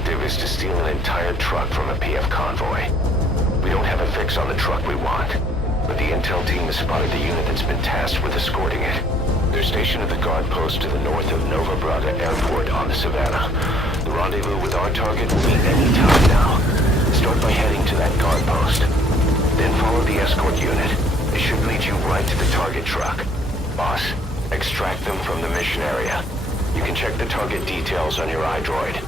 objective is to steal an entire truck from a PF convoy. We don't have a fix on the truck we want, but the intel team has spotted the unit that's been tasked with escorting it. They're stationed at the guard post to the north of Nova Braga Airport on the Savannah. The rendezvous with our target will be any time now. Start by heading to that guard post. Then follow the escort unit. It should lead you right to the target truck. Boss, extract them from the mission area. You can check the target details on your iDroid.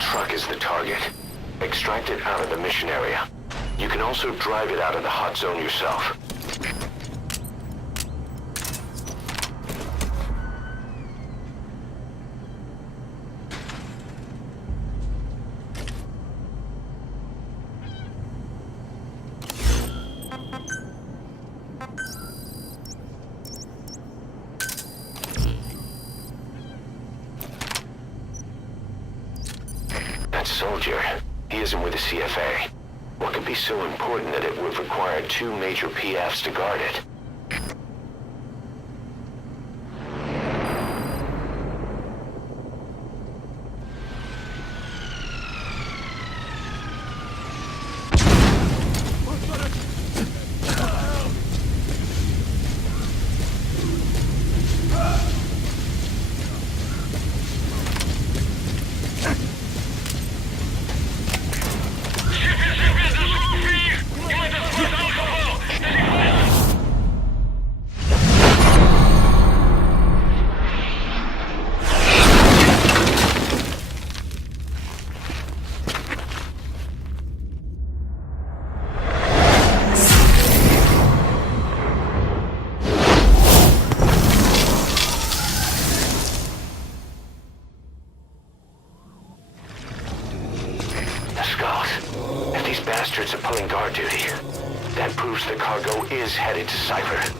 Truck is the target. Extract it out of the mission area. You can also drive it out of the hot zone yourself. Soldier. He isn't with the CFA. What could be so important that it would require 2 major PFs to guard it? Bastards are pulling guard duty. That proves the cargo is headed to Cypher.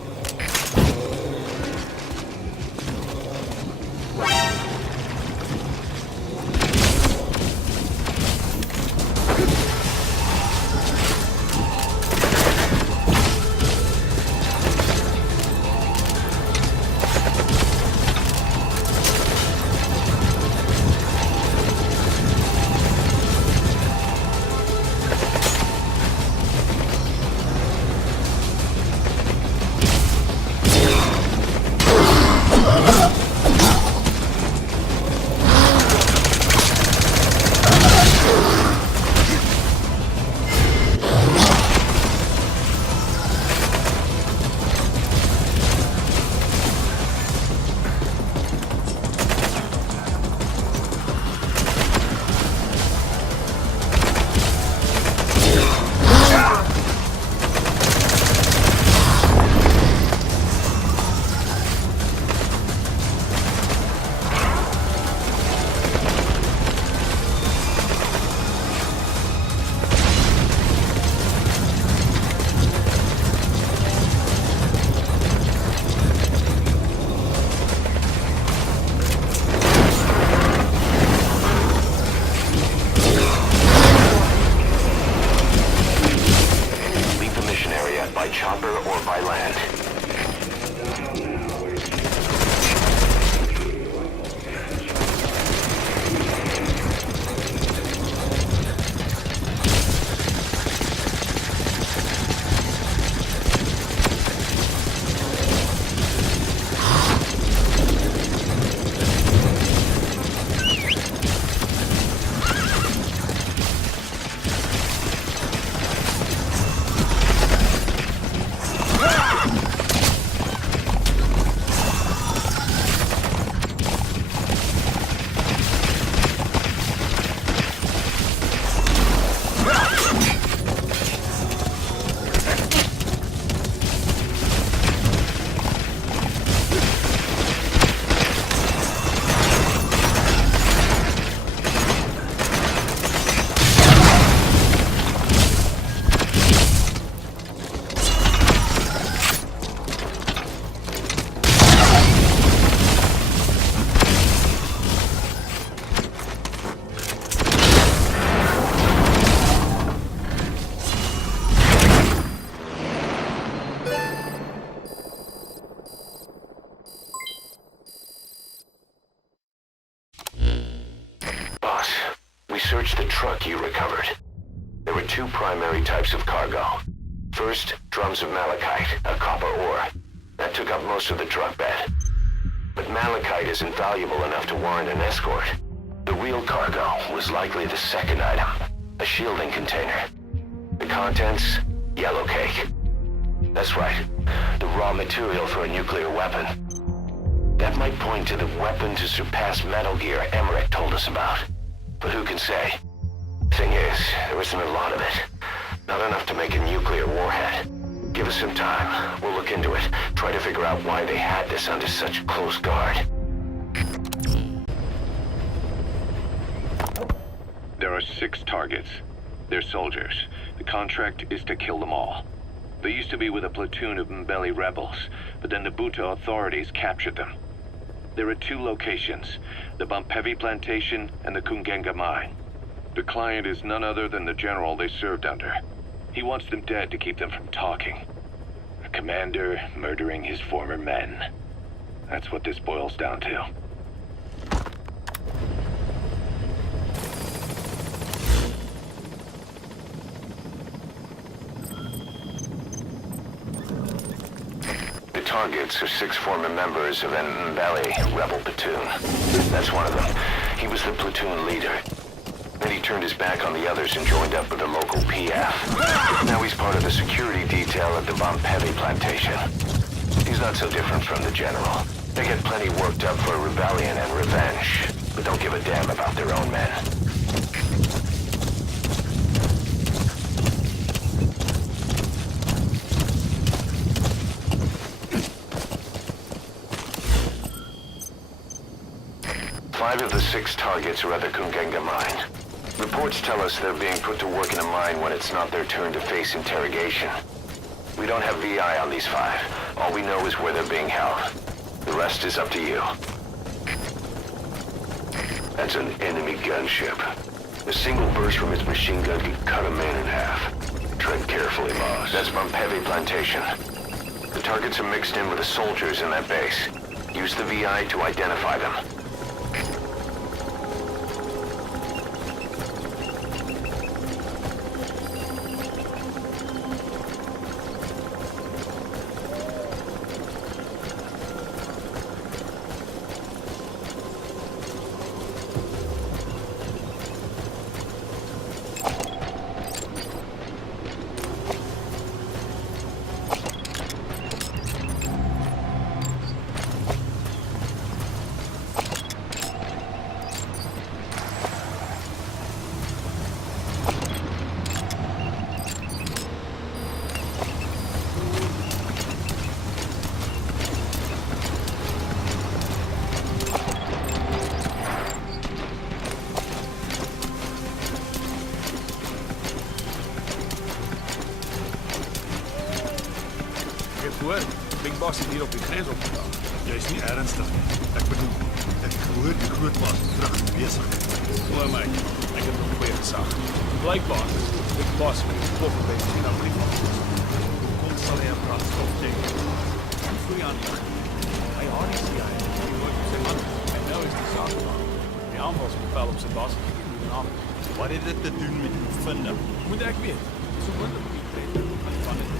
searched the truck you recovered. There were two primary types of cargo. First, drums of malachite, a copper ore. That took up most of the truck bed. But malachite isn't valuable enough to warrant an escort. The real cargo was likely the second item, a shielding container. The contents, yellow cake. That's right, the raw material for a nuclear weapon. That might point to the weapon to surpass Metal Gear Emmerich told us about. But who can say? Thing is, there isn't a lot of it. Not enough to make a nuclear warhead. Give us some time. We'll look into it. Try to figure out why they had this under such close guard. There are 6 targets. They're soldiers. The contract is to kill them all. They used to be with a platoon of Mbeli rebels, but then the Buta authorities captured them. There are 2 locations, the Bampevi plantation and the Kungenga mine. The client is none other than the general they served under. He wants them dead to keep them from talking. A commander murdering his former men. That's what this boils down to. The targets are 6 former members of an Mbeli rebel platoon. That's one of them. He was the platoon leader. Then he turned his back on the others and joined up with the local PF. Now he's part of the security detail at the Bampevi plantation. He's not so different from the general. They get plenty worked up for rebellion and revenge, but don't give a damn about their own men. Five of the 6 targets are at the Kungenga mine. Reports tell us they're being put to work in a mine when it's not their turn to face interrogation. We don't have VI on these 5. All we know is where they're being held. The rest is up to you. That's an enemy gunship. A single burst from his machine gun could cut a man in half. Tread carefully, boss. That's Bampevi plantation. The targets are mixed in with the soldiers in that base. Use the VI to identify them. Big Boss het hier op die grens opgedaan. Jy's nie ernstig nie. Ek bedoel, ek gehoor die groot baas terug besig is. Glo my, ek het nog goeie gesag. Blykbaar is Big Boss met die kop by die brief. Kom sal hy 'n praat stof ding. En voel jy aan die hy haat die CIA. Hy hoort op sy man. En nou is die saak klaar. Die aanvalsbevel op sy baas gegee in die naam. Wat het dit te doen met die vinding? Moet ek weet. So moontlik moet ek weet. Van dit.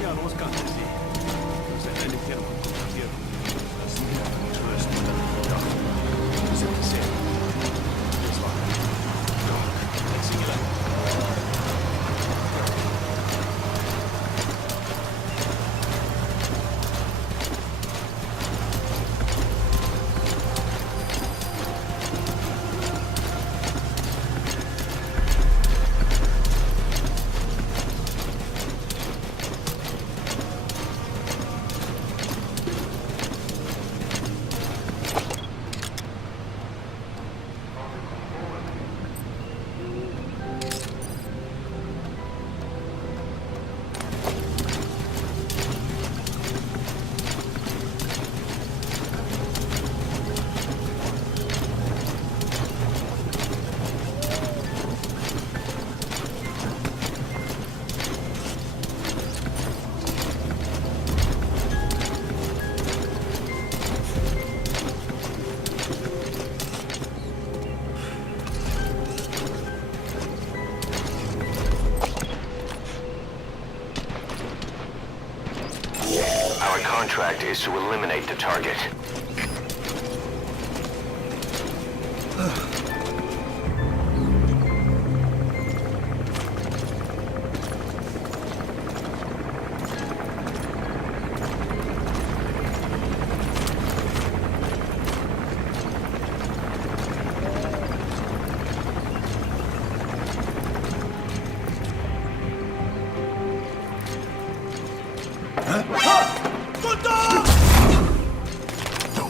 Ja, ons kan dit sien. Ons het eintlik hier gekonstateer. Dat is nie toerist met dat dag. Dis het gesê. Dis waar. Ja, ek sien julle. Our contract is to eliminate the target.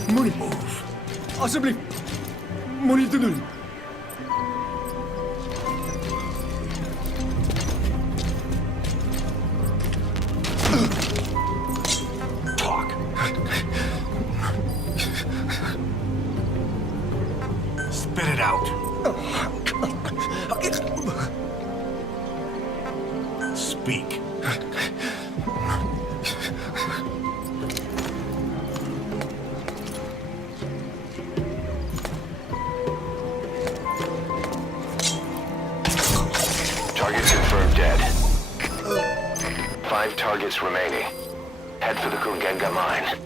Moenie move. Alsjeblieft. Moenie te doen. Talk. Spit it out. Speak. Target confirmed dead. 5 targets remaining. Head for the Kugenga mine.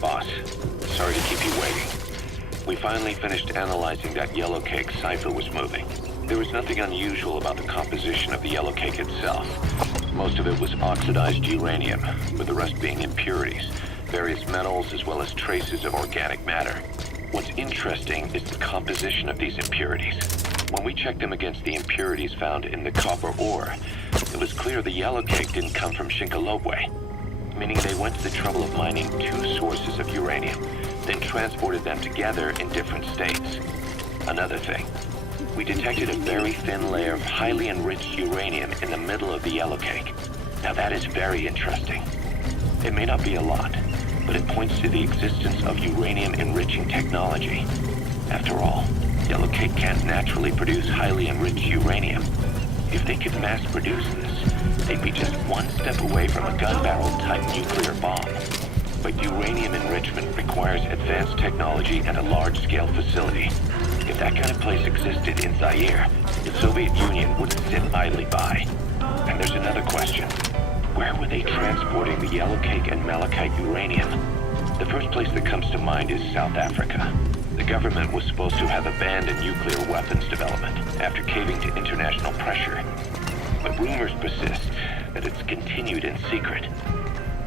Boss, sorry to keep you waiting. We finally finished analyzing that yellow cake Cypher was moving. There was nothing unusual about the composition of the yellow cake itself. Most of it was oxidized uranium, with the rest being impurities, various metals as well as traces of organic matter. What's interesting is the composition of these impurities. When we checked them against the impurities found in the copper ore, it was clear the yellow cake didn't come from Shinkolobwe, meaning they went to the trouble of mining 2 sources of uranium, then transported them together in different states. Another thing, we detected a very thin layer of highly enriched uranium in the middle of the yellow cake. Now that is very interesting. It may not be a lot, but it points to the existence of uranium-enriching technology. After all, yellow cake can't naturally produce highly enriched uranium. If they could mass produce this, they'd be just one step away from a gun barrel type nuclear bomb. But uranium enrichment requires advanced technology and a large-scale facility. If that kind of place existed in Zaire, the Soviet Union wouldn't sit idly by. And there's another question. Where were they transporting the yellow cake and malachite uranium? The first place that comes to mind is South Africa. The government was supposed to have abandoned nuclear weapons development after caving to international pressure. But rumors persist that it's continued in secret.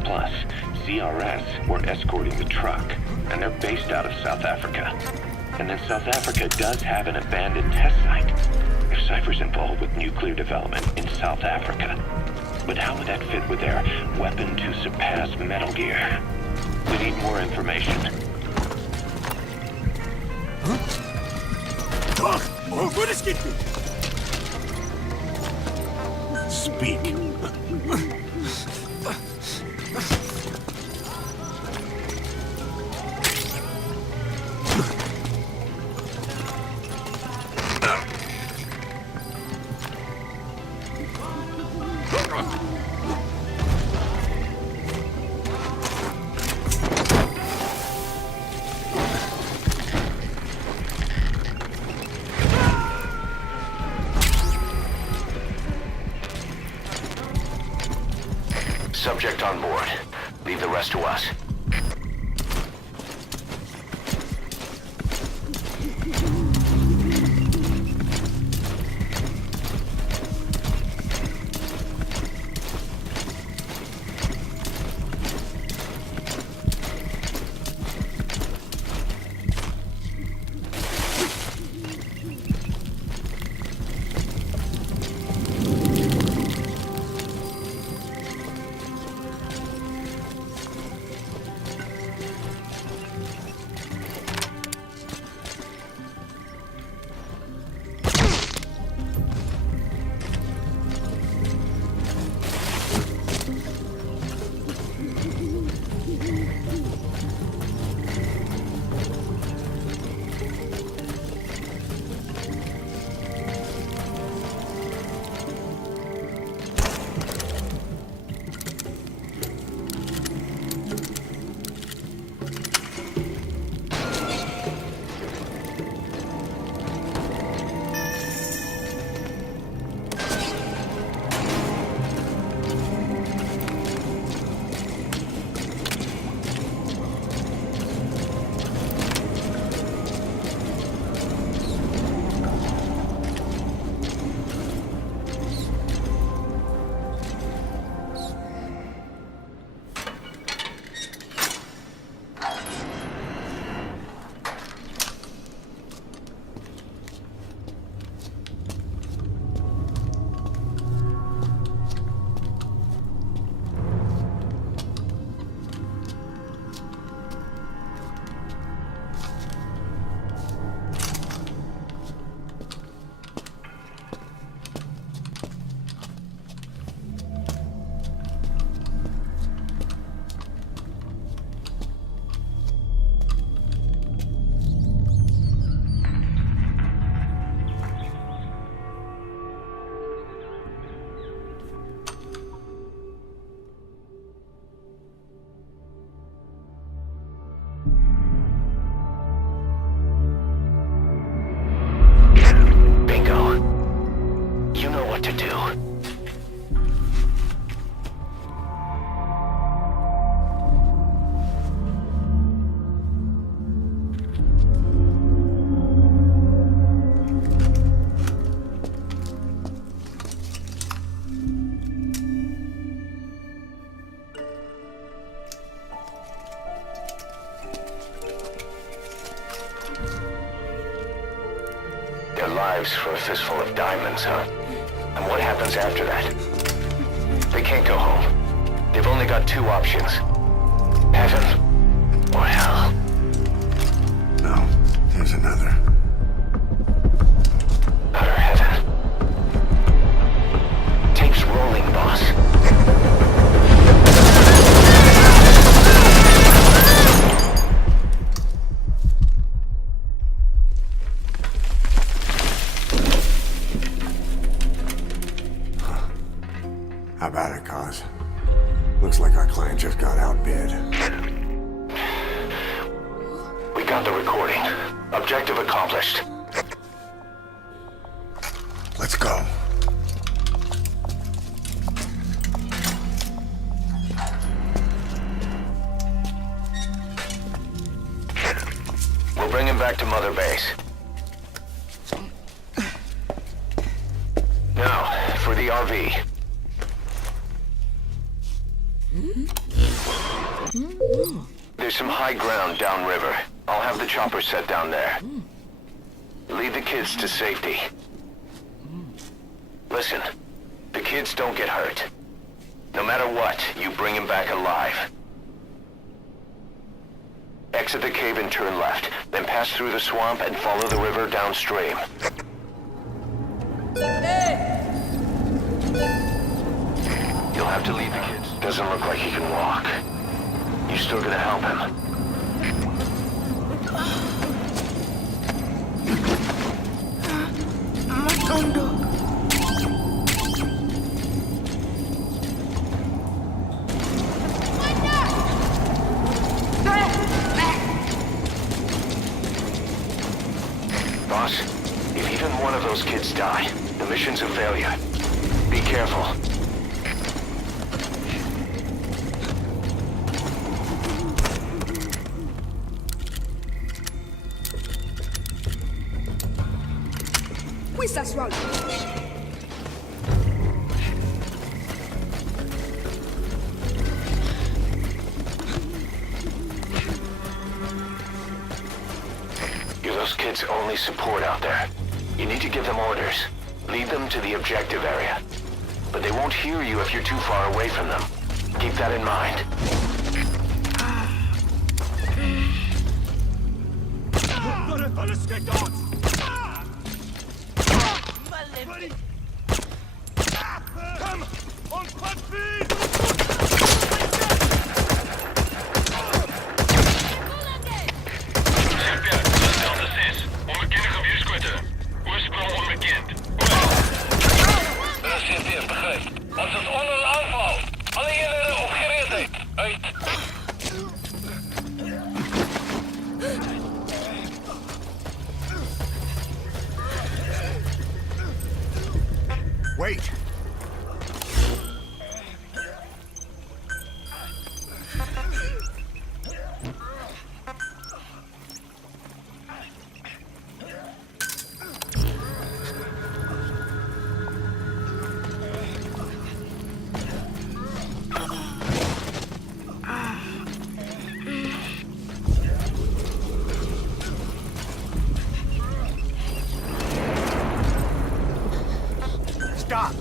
Plus, CRS were escorting the truck, and they're based out of South Africa. And then South Africa does have an abandoned test site. If Cypher's involved with nuclear development in South Africa. But how would that fit with their weapon to surpass Metal Gear? We need more information. Talk. Oh, what is it? Speak. do. Their lives for a fistful of diamonds, huh? And what happens after that? They can't go home. They've only got two options. Heaven or hell. No, there's another. Utter heaven. Tape's rolling, boss. How about it, Cos? Looks like our client just got outbid. We got the recording. Objective accomplished. Let's go. We'll bring him back to Mother Base. Now, for the RV. There's some high ground downriver. I'll have the chopper set down there. Lead the kids to safety. Listen, the kids don't get hurt. No matter what, you bring them back alive. Exit the cave and turn left, then pass through the swamp and follow the river downstream. You'll have to lead the kids. Doesn't look like he can walk. You still gonna help him? Boss, if even one of those kids die, the mission's a failure. Be careful. Qui Sassuolo. You're those kids' only support out there. You need to give them orders. Lead them to the objective area. But they won't hear you if you're too far away from them. Keep that in mind. Alles geht aus! Komm und verzieh! Onbekende gewierskutten. Oorsprong onbekend. Dat is CP, begrijp. Als het onder een aanval. Alle eenheden op gereedheid. Uit. Wait! Stop!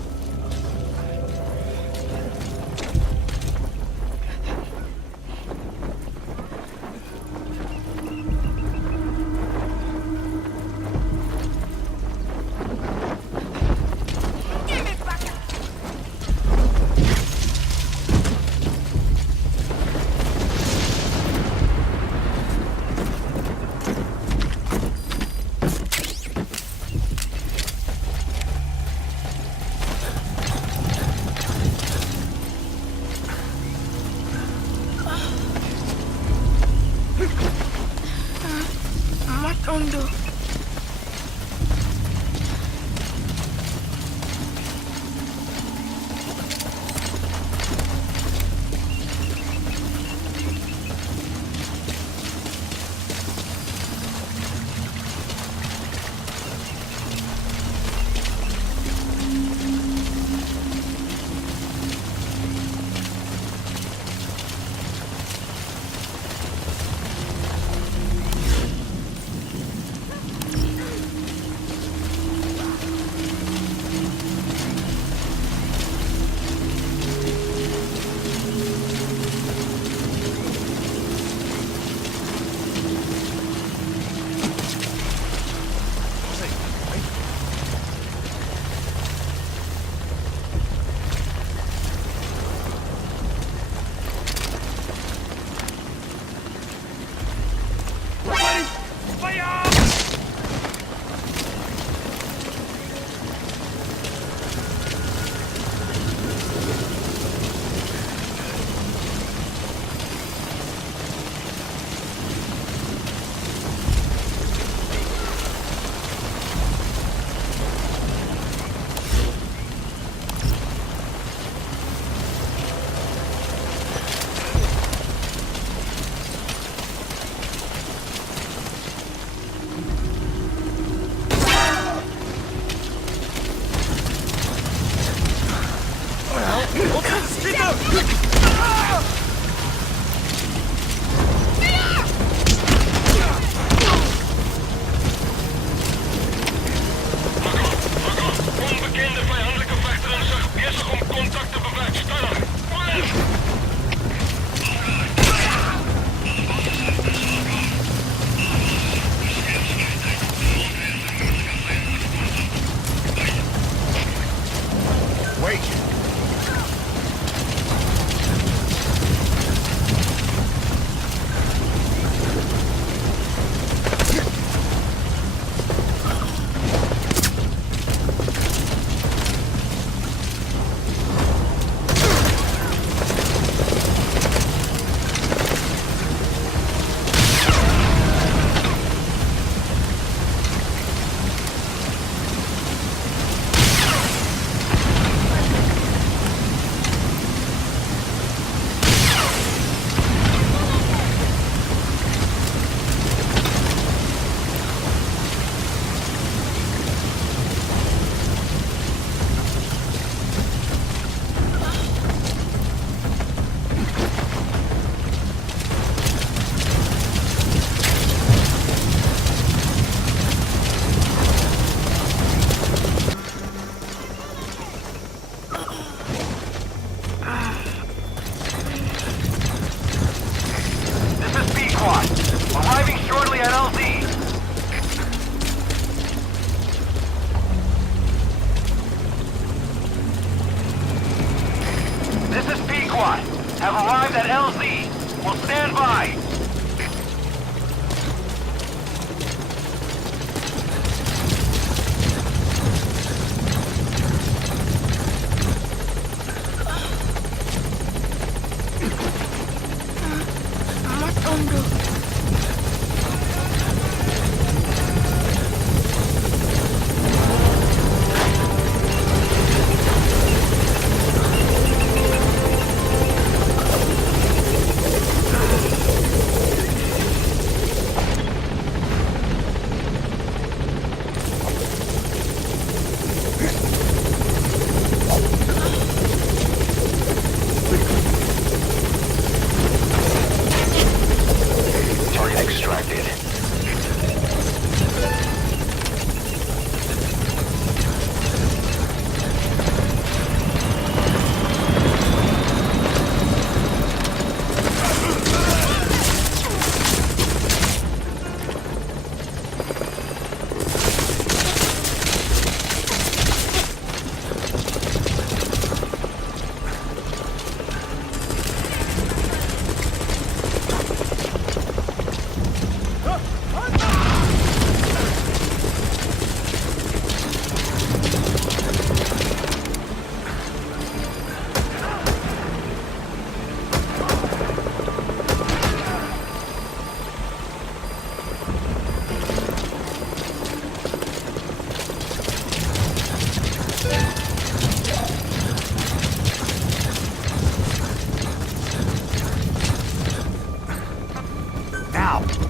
Target extracted.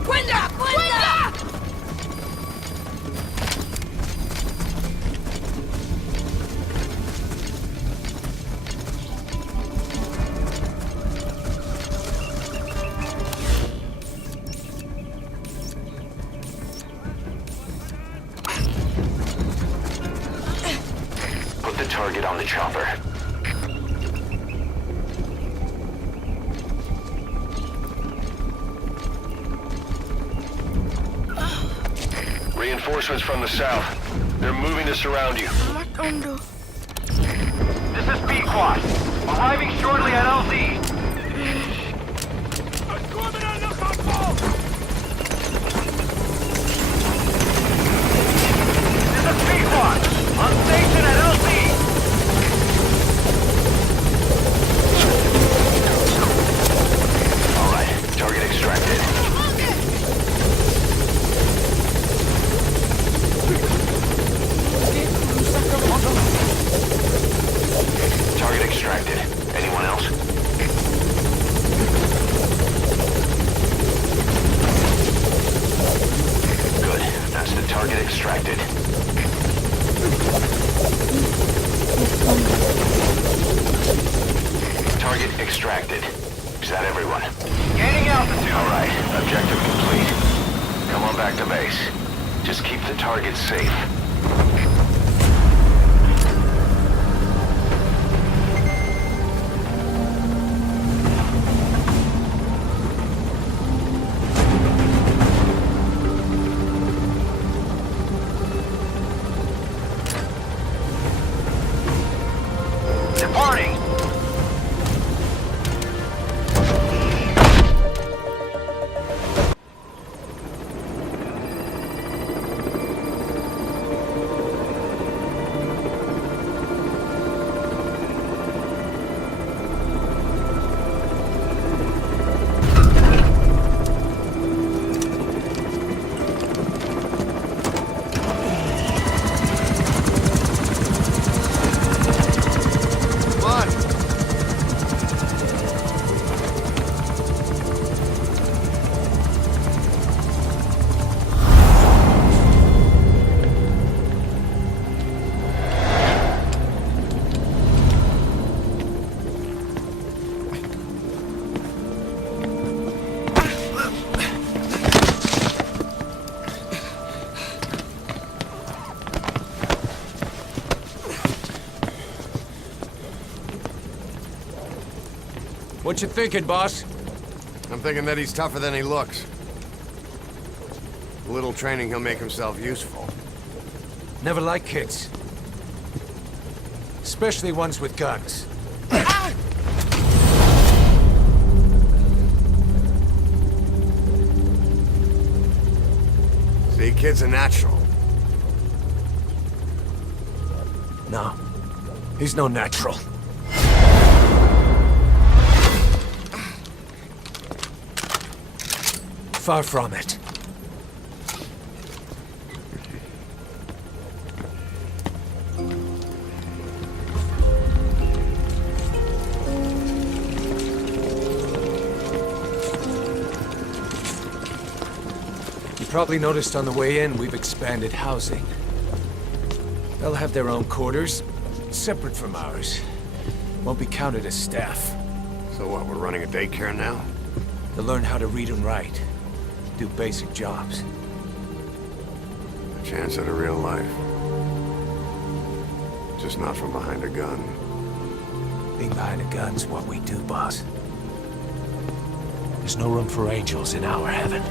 ¡Cuenta! ¡Cuenta! Put the target on the chopper. Reinforcements from the south. They're moving to surround you. Matando. This is B-Quad. Arriving shortly at LZ. This is B-Quad. On station at LZ. All right, target extracted. Target extracted. Anyone else? Good. That's the target extracted. Target extracted. Is that everyone? Gaining altitude. All right. Objective complete. Come on back to base. Just keep the target safe. Departing. What you thinking, boss? I'm thinking that he's tougher than he looks. A little training, he'll make himself useful. Never like kids. Especially ones with guns. See, kid's a natural. No. He's no natural. Far from it. You probably noticed on the way in, we've expanded housing. They'll have their own quarters, separate from ours. Won't be counted as staff. So what, we're running a daycare now? They'll learn how to read and write. Do basic jobs. A chance at a real life. Just not from behind a gun. Being behind a gun's what we do, boss. There's no room for angels in our heaven.